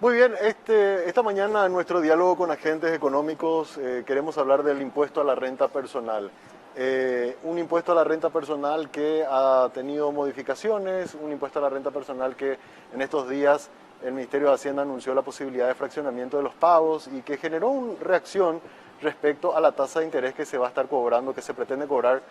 Muy bien, esta mañana en nuestro diálogo con agentes económicos queremos hablar del impuesto a la renta personal. Un impuesto a la renta personal que ha tenido modificaciones, un impuesto a la renta personal que en estos días el Ministerio de Hacienda anunció la posibilidad de fraccionamiento de los pagos y que generó una reacción respecto a la tasa de interés que se va a estar cobrando, que se pretende cobrar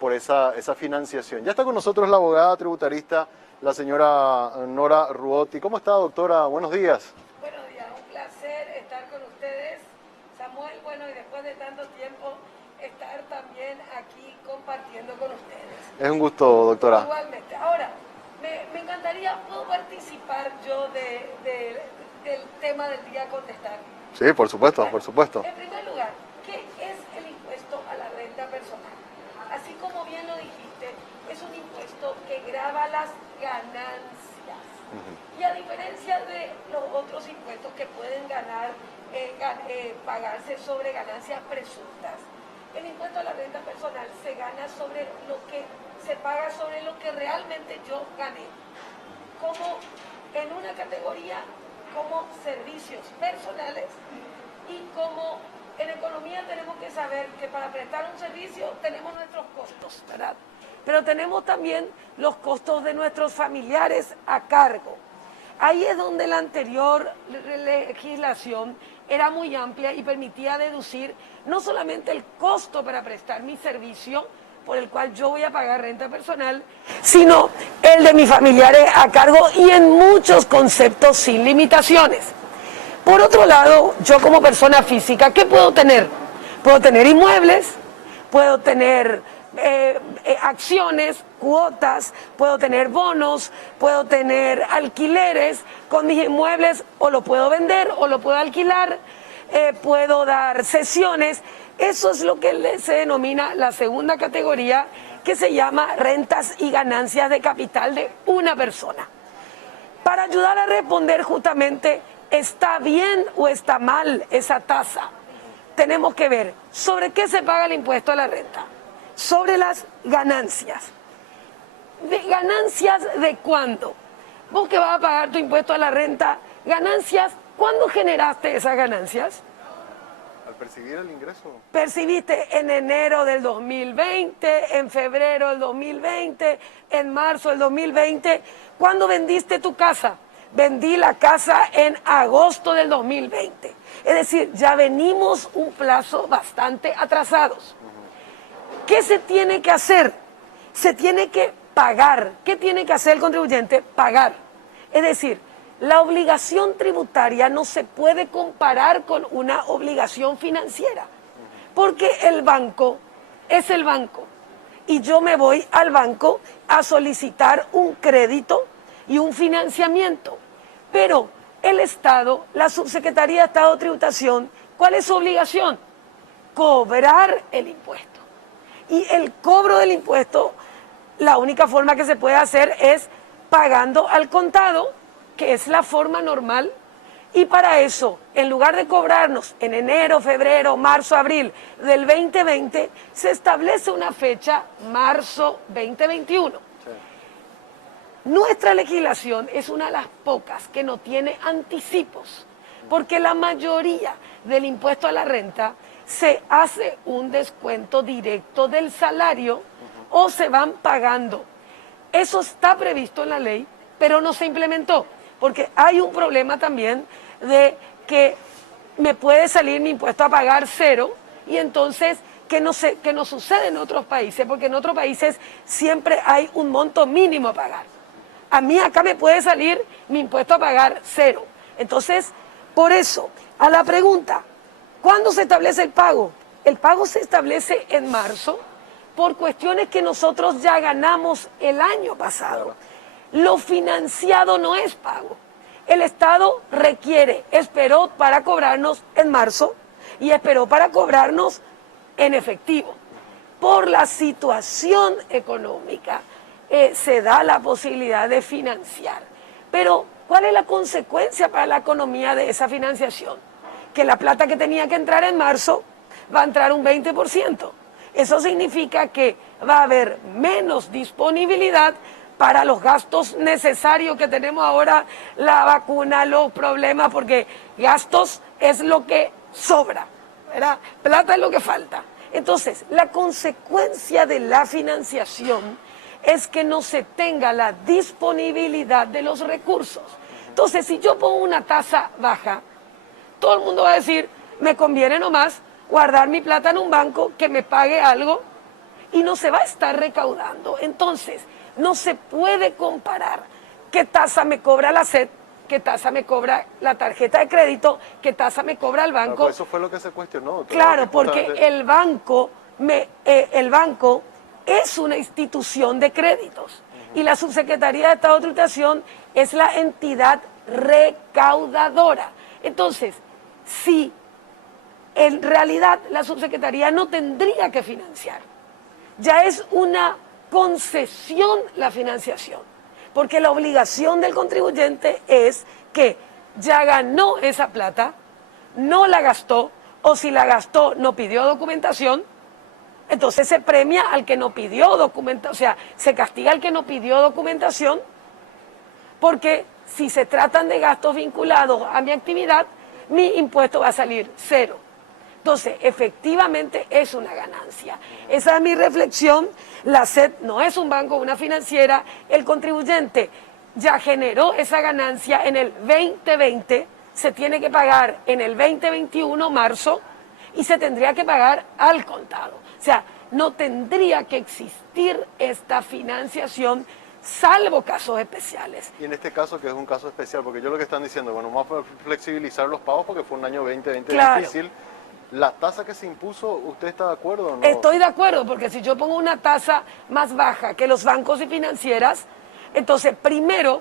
por esa financiación. Ya está con nosotros la abogada tributarista, la señora Nora Ruotti. ¿Cómo está, doctora? Buenos días. Buenos días, un placer estar con ustedes, Samuel. Bueno, y después de tanto tiempo, estar también aquí compartiendo con ustedes. Es un gusto, doctora. Igualmente. Ahora, me encantaría, ¿puedo participar yo del tema del día a contestar? Sí, por supuesto, Bueno, por supuesto. En primer lugar, ¿qué es el impuesto a la renta personal? Así como bien lo dijiste, es un impuesto que grava las ganancias. Y a diferencia de los otros impuestos que pueden pagarse sobre ganancias presuntas, el impuesto a la renta personal se gana sobre lo que se paga sobre lo que realmente yo gané, como en una categoría como servicios personales, y como en economía tenemos que saber que para prestar un servicio tenemos nuestros costos, ¿verdad? Pero tenemos también los costos de nuestros familiares a cargo. Ahí es donde la anterior legislación era muy amplia y permitía deducir no solamente el costo para prestar mi servicio, por el cual yo voy a pagar renta personal, sino el de mis familiares a cargo y en muchos conceptos sin limitaciones. Por otro lado, yo como persona física, ¿qué puedo tener? Puedo tener inmuebles, puedo tener acciones, cuotas, puedo tener bonos, puedo tener alquileres con mis inmuebles, o lo puedo vender o lo puedo alquilar, puedo dar cesiones. Eso es lo que se denomina la segunda categoría, que se llama rentas y ganancias de capital de una persona. Para ayudar a responder justamente, ¿está bien o está mal esa tasa? Tenemos que ver sobre qué se paga el impuesto a la renta. Sobre las ganancias. ¿Ganancias de cuándo? Vos que vas a pagar tu impuesto a la renta, ganancias, ¿cuándo generaste esas ganancias? Al percibir el ingreso. Percibiste en enero del 2020, en febrero del 2020, en marzo del 2020. ¿Cuándo vendiste tu casa? Vendí la casa en agosto del 2020. Es decir, ya venimos un plazo bastante atrasados. ¿Qué se tiene que hacer? Se tiene que pagar. ¿Qué tiene que hacer el contribuyente? Pagar. Es decir, la obligación tributaria no se puede comparar con una obligación financiera, porque el banco es el banco y yo me voy al banco a solicitar un crédito y un financiamiento. Pero el Estado, la Subsecretaría de Estado de Tributación, ¿cuál es su obligación? Cobrar el impuesto. Y el cobro del impuesto, la única forma que se puede hacer es pagando al contado, que es la forma normal. Y para eso, en lugar de cobrarnos en enero, febrero, marzo, abril del 2020, se establece una fecha, marzo 2021. Nuestra legislación es una de las pocas que no tiene anticipos, porque la mayoría del impuesto a la renta se hace un descuento directo del salario o se van pagando. Eso está previsto en la ley, pero no se implementó, porque hay un problema también de que me puede salir mi impuesto a pagar cero, y entonces que no sucede en otros países, porque en otros países siempre hay un monto mínimo a pagar. A mí acá me puede salir mi impuesto a pagar cero. Entonces, por eso, a la pregunta, ¿cuándo se establece el pago? El pago se establece en marzo por cuestiones que nosotros ya ganamos el año pasado. Lo financiado no es pago. El Estado esperó para cobrarnos en marzo y esperó para cobrarnos en efectivo. Por la situación económica se da la posibilidad de financiar. Pero, ¿cuál es la consecuencia para la economía de esa financiación? Que la plata que tenía que entrar en marzo va a entrar un 20%. Eso significa que va a haber menos disponibilidad para los gastos necesarios que tenemos ahora, la vacuna, los problemas, porque gastos es lo que sobra, ¿verdad? Plata es lo que falta. Entonces, la consecuencia de la financiación es que no se tenga la disponibilidad de los recursos. Entonces, si yo pongo una tasa baja, todo el mundo va a decir, me conviene nomás guardar mi plata en un banco que me pague algo y no se va a estar recaudando. Entonces, no se puede comparar qué tasa me cobra la SED, qué tasa me cobra la tarjeta de crédito, qué tasa me cobra el banco. Claro, eso fue lo que se cuestionó, doctora. Claro, porque el banco es una institución de créditos y la Subsecretaría de Estado de Tributación es la entidad recaudadora. Entonces, si en realidad la Subsecretaría no tendría que financiar, ya es una concesión la financiación, porque la obligación del contribuyente es que ya ganó esa plata, no la gastó, o si la gastó no pidió documentación, entonces se premia al que no pidió documentación, o sea, se castiga al que no pidió documentación, porque si se tratan de gastos vinculados a mi actividad, mi impuesto va a salir cero. Entonces, efectivamente es una ganancia. Esa es mi reflexión. La SED no es un banco, una financiera. El contribuyente ya generó esa ganancia en el 2020, se tiene que pagar en el 2021, marzo, y se tendría que pagar al contado. O sea, no tendría que existir esta financiación, salvo casos especiales. Y en este caso, que es un caso especial, porque yo lo que están diciendo, bueno, vamos a flexibilizar los pagos porque fue un año 2020 claro. Difícil. ¿La tasa que se impuso, usted está de acuerdo o no? Estoy de acuerdo, porque si yo pongo una tasa más baja que los bancos y financieras, entonces primero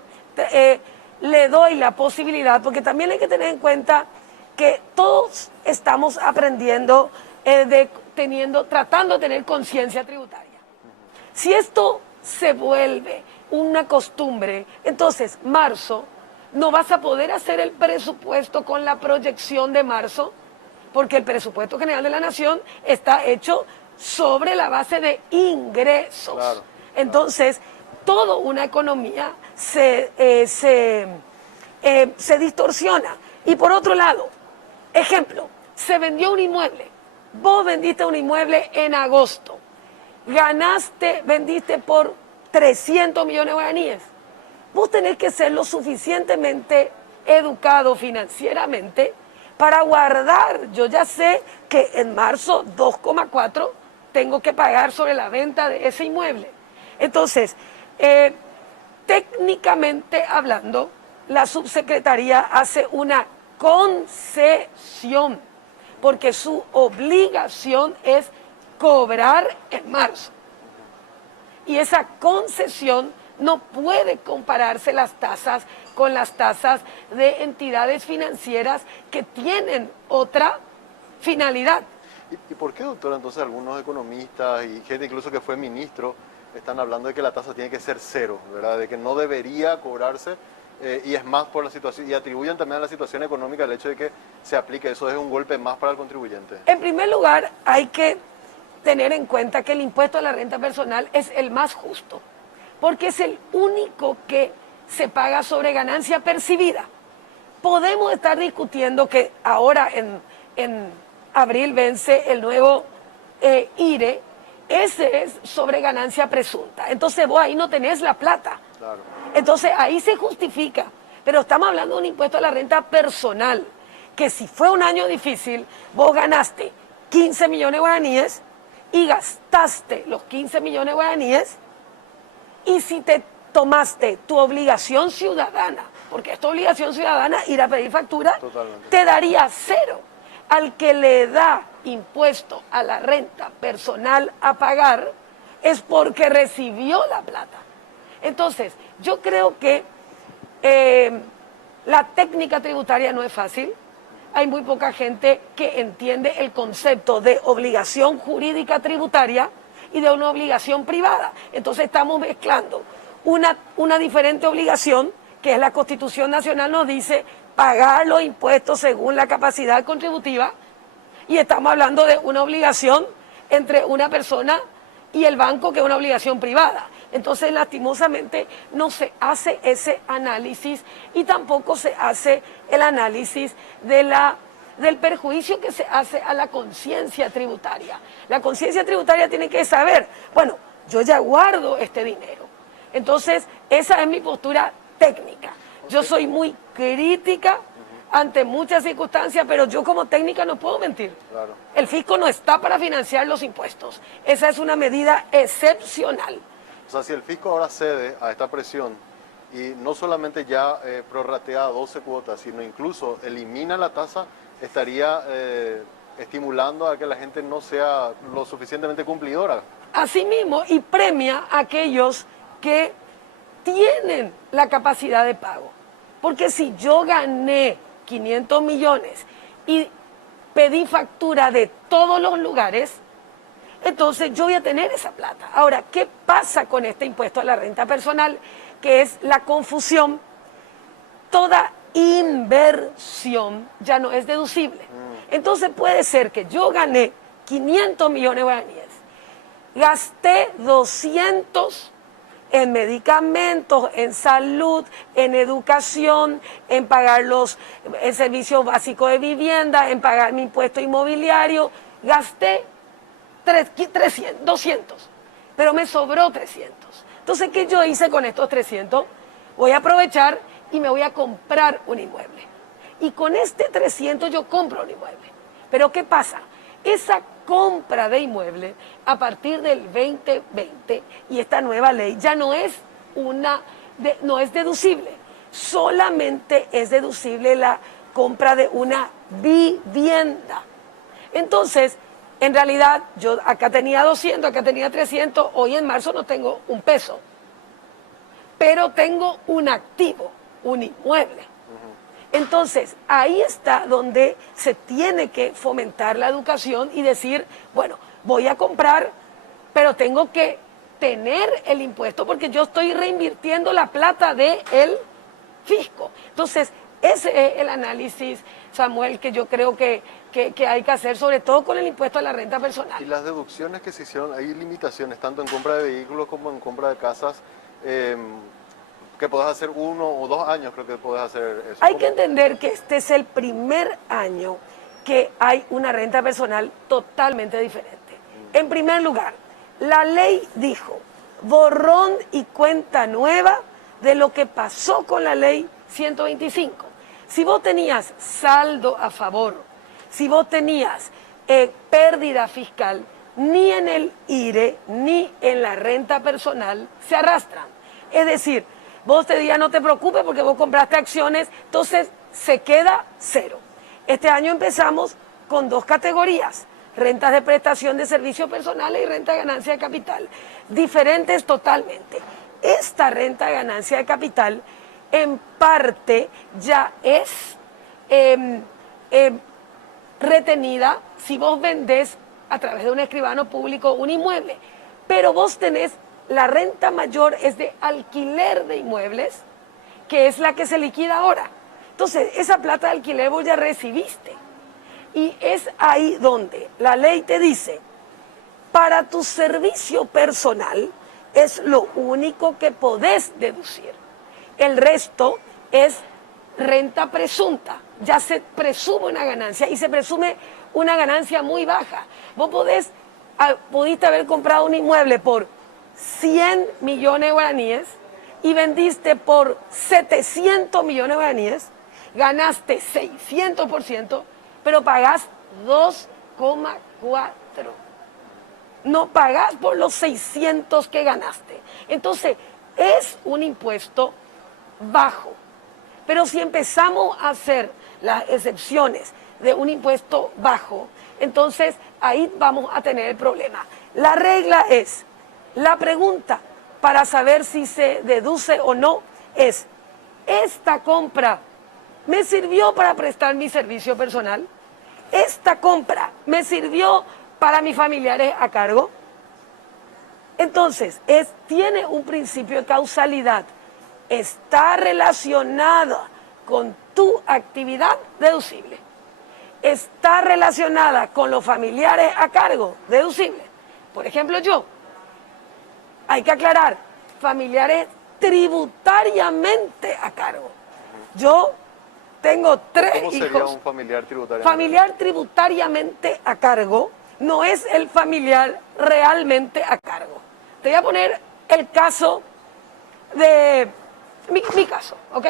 le doy la posibilidad, porque también hay que tener en cuenta que todos estamos aprendiendo, tratando de tener conciencia tributaria. Si esto se vuelve una costumbre, entonces marzo, no vas a poder hacer el presupuesto con la proyección de marzo, porque el presupuesto general de la Nación está hecho sobre la base de ingresos. Claro, entonces, toda una economía se distorsiona. Y por otro lado, ejemplo, se vendió un inmueble. Vos vendiste un inmueble en agosto. Vendiste por 300 millones de guaraníes. Vos tenés que ser lo suficientemente educado financieramente para guardar. Yo ya sé que en marzo 2,4 tengo que pagar sobre la venta de ese inmueble. Entonces, técnicamente hablando, la subsecretaría hace una concesión, porque su obligación es cobrar en marzo. Y esa concesión no puede compararse las tasas con las tasas de entidades financieras que tienen otra finalidad. ¿Y por qué, doctora, entonces algunos economistas y gente incluso que fue ministro están hablando de que la tasa tiene que ser cero, ¿verdad? De que no debería cobrarse y es más por la situación, y atribuyen también a la situación económica el hecho de que se aplique, eso es un golpe más para el contribuyente? En primer lugar, hay que tener en cuenta que el impuesto a la renta personal es el más justo, porque es el único que se paga sobre ganancia percibida. Podemos estar discutiendo que ahora en abril vence el nuevo IRE, ese es sobre ganancia presunta. Entonces vos ahí no tenés la plata. Claro. Entonces ahí se justifica. Pero estamos hablando de un impuesto a la renta personal, que si fue un año difícil, vos ganaste 15 millones de guaraníes y gastaste los 15 millones de guaraníes, y si te tomaste tu obligación ciudadana, porque es tu obligación ciudadana ir a pedir factura, totalmente, te daría cero. Al que le da impuesto a la renta personal a pagar es porque recibió la plata. Entonces, yo creo que la técnica tributaria no es fácil. Hay muy poca gente que entiende el concepto de obligación jurídica tributaria y de una obligación privada. Entonces estamos mezclando una diferente obligación, que es la Constitución Nacional nos dice pagar los impuestos según la capacidad contributiva, y estamos hablando de una obligación entre una persona y el banco, que es una obligación privada. Entonces, lastimosamente, no se hace ese análisis y tampoco se hace el análisis del perjuicio que se hace a la conciencia tributaria. La conciencia tributaria tiene que saber, bueno, yo ya guardo este dinero. Entonces, esa es mi postura técnica. Yo soy muy crítica ante muchas circunstancias, pero yo como técnica no puedo mentir. Claro. El fisco no está para financiar los impuestos. Esa es una medida excepcional. O sea, si el fisco ahora cede a esta presión y no solamente ya prorratea 12 cuotas, sino incluso elimina la tasa, estaría estimulando a que la gente no sea lo suficientemente cumplidora. Asimismo, y premia a aquellos que tienen la capacidad de pago. Porque si yo gané 500 millones y pedí factura de todos los lugares, entonces yo voy a tener esa plata. Ahora, ¿qué pasa con este impuesto a la renta personal? Que es la confusión. Toda inversión ya no es deducible. Entonces puede ser que yo gané 500 millones de guaraníes, gasté 200 en medicamentos, en salud, en educación, en pagar el servicio básico de vivienda, en pagar mi impuesto inmobiliario. Gasté 200, pero me sobró 300. Entonces, ¿qué yo hice con estos 300? Voy a aprovechar y me voy a comprar un inmueble. Y con este 300 yo compro un inmueble. Pero ¿qué pasa? Esa compra de inmueble a partir del 2020 y esta nueva ley ya no es no es deducible. Solamente es deducible la compra de una vivienda. Entonces, en realidad, yo acá tenía 200, acá tenía 300, hoy en marzo no tengo un peso. Pero tengo un activo, un inmueble. Entonces, ahí está donde se tiene que fomentar la educación y decir, bueno, voy a comprar, pero tengo que tener el impuesto porque yo estoy reinvirtiendo la plata del fisco. Entonces, ese es el análisis, Samuel, que yo creo que hay que hacer, sobre todo con el impuesto a la renta personal. Y las deducciones que se hicieron, hay limitaciones tanto en compra de vehículos como en compra de casas, que podés hacer 1 o 2 años, creo que podés hacer eso. Hay que entender que este es el primer año que hay una renta personal totalmente diferente. En primer lugar, la ley dijo borrón y cuenta nueva de lo que pasó con la ley 125. Si vos tenías saldo a favor, si vos tenías pérdida fiscal, ni en el IRE ni en la renta personal se arrastran. Es decir, vos te digas no te preocupes porque vos compraste acciones, entonces se queda cero. Este año empezamos con 2 categorías, rentas de prestación de servicios personales y renta de ganancia de capital, diferentes totalmente. Esta renta de ganancia de capital en parte ya es retenida si vos vendés a través de un escribano público un inmueble, pero vos tenés la renta mayor es de alquiler de inmuebles, que es la que se liquida ahora. Entonces, esa plata de alquiler vos ya recibiste. Y es ahí donde la ley te dice, para tu servicio personal es lo único que podés deducir. El resto es renta presunta. Ya se presume una ganancia y se presume una ganancia muy baja. Vos pudiste haber comprado un inmueble por 100 millones de guaraníes y vendiste por 700 millones de guaraníes, ganaste 600%, pero pagás 2,4. No pagás por los 600 que ganaste. Entonces, es un impuesto bajo. Pero si empezamos a hacer las excepciones de un impuesto bajo, entonces ahí vamos a tener el problema. La regla es, la pregunta para saber si se deduce o no es, ¿esta compra me sirvió para prestar mi servicio personal? ¿Esta compra me sirvió para mis familiares a cargo? Entonces, tiene un principio de causalidad. Está relacionada con tu actividad deducible. Está relacionada con los familiares a cargo deducible. Por ejemplo, yo, hay que aclarar, familiares tributariamente a cargo. Yo tengo 3 hijos. ¿Cómo sería un familiar tributario? Familiar tributariamente a cargo no es el familiar realmente a cargo. Te voy a poner el caso de mi caso, ¿ok?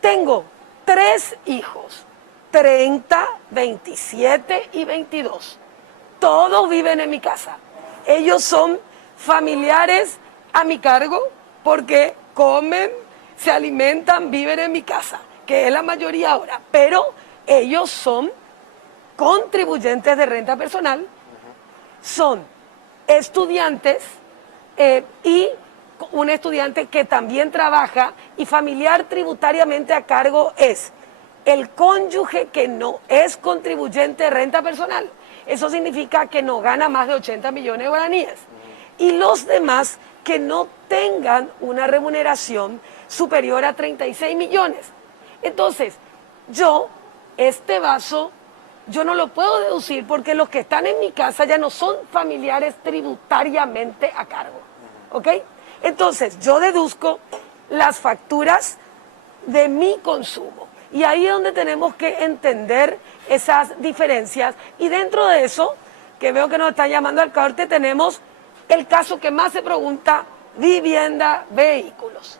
Tengo 3 hijos, 30, 27 y 22. Todos viven en mi casa. Ellos son familiares a mi cargo porque comen, se alimentan, viven en mi casa, que es la mayoría ahora. Pero ellos son contribuyentes de renta personal, son estudiantes y un estudiante que también trabaja, y familiar tributariamente a cargo es el cónyuge que no es contribuyente de renta personal. Eso significa que no gana más de 80 millones de guaraníes. Y los demás que no tengan una remuneración superior a 36 millones. Entonces, este vaso, yo no lo puedo deducir porque los que están en mi casa ya no son familiares tributariamente a cargo. ¿Ok? Entonces, yo deduzco las facturas de mi consumo. Y ahí es donde tenemos que entender esas diferencias. Y dentro de eso, que veo que nos están llamando al corte, tenemos el caso que más se pregunta: vivienda, vehículos.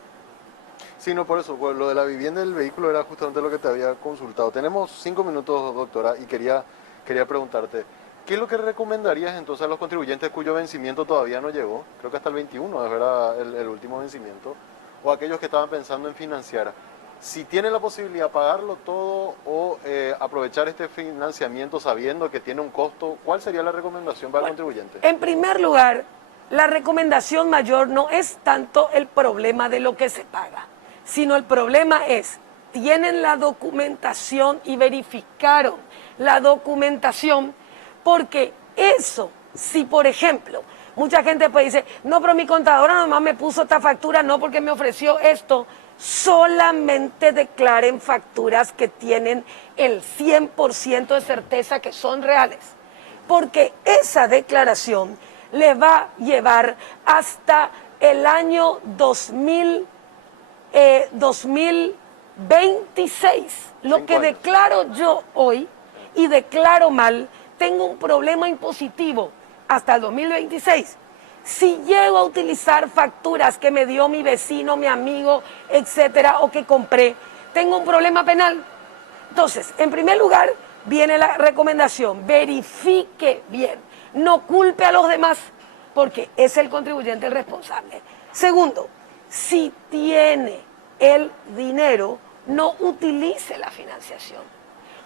Sí, no, por eso, pues, lo de la vivienda y el vehículo era justamente lo que te había consultado. Tenemos 5 minutos, doctora, y quería preguntarte, ¿qué es lo que recomendarías entonces a los contribuyentes cuyo vencimiento todavía no llegó? Creo que hasta el 21 es verdad el último vencimiento. O aquellos que estaban pensando en financiar. Si tienen la posibilidad de pagarlo todo o aprovechar este financiamiento sabiendo que tiene un costo, ¿cuál sería la recomendación para el contribuyente? En primer lugar, la recomendación mayor no es tanto el problema de lo que se paga, sino el problema es, tienen la documentación y verificaron la documentación, porque eso, si por ejemplo, mucha gente pues dice, no, pero mi contadora nomás me puso esta factura, no porque me ofreció esto. Solamente declaren facturas que tienen el 100% de certeza que son reales, porque esa declaración le va a llevar hasta el año 2026. Lo que declaro yo hoy y declaro mal, tengo un problema impositivo hasta el 2026. Si llego a utilizar facturas que me dio mi vecino, mi amigo, etcétera, o que compré, tengo un problema penal. Entonces, en primer lugar, viene la recomendación: verifique bien, no culpe a los demás, porque es el contribuyente el responsable. Segundo, si tiene el dinero, no utilice la financiación,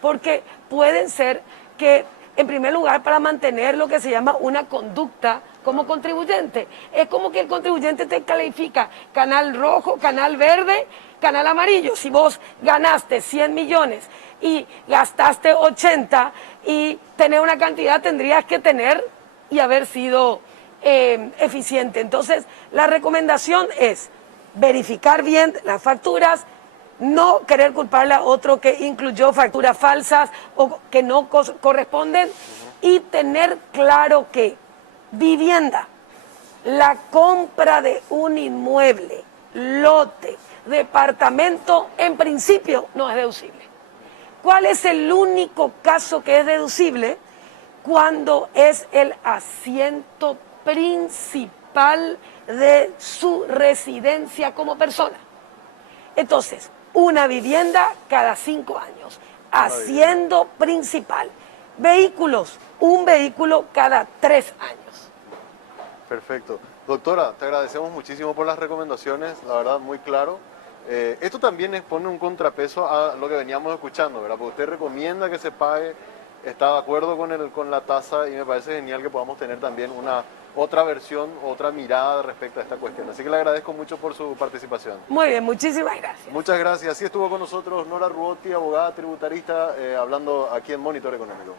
porque pueden ser que, en primer lugar, para mantener lo que se llama una conducta como contribuyente, es como que el contribuyente te califica canal rojo, canal verde, canal amarillo. Si vos ganaste 100 millones y gastaste 80 y tener una cantidad, tendrías que tener y haber sido eficiente. Entonces, la recomendación es verificar bien las facturas, no querer culparle a otro que incluyó facturas falsas o que no corresponden, y tener claro que vivienda, la compra de un inmueble, lote, departamento, en principio no es deducible. ¿Cuál es el único caso que es deducible? Cuando es el asiento principal de su residencia como persona. Entonces, una vivienda cada 5 años, asiento principal. Vehículos, un vehículo cada 3 años. Perfecto. Doctora, te agradecemos muchísimo por las recomendaciones, la verdad, muy claro. Esto también pone un contrapeso a lo que veníamos escuchando, ¿verdad? Porque usted recomienda que se pague, está de acuerdo con la tasa, y me parece genial que podamos tener también otra versión, otra mirada respecto a esta cuestión. Así que le agradezco mucho por su participación. Muy bien, muchísimas gracias. Muchas gracias. Así estuvo con nosotros Nora Ruotti, abogada tributarista, hablando aquí en Monitor Económico.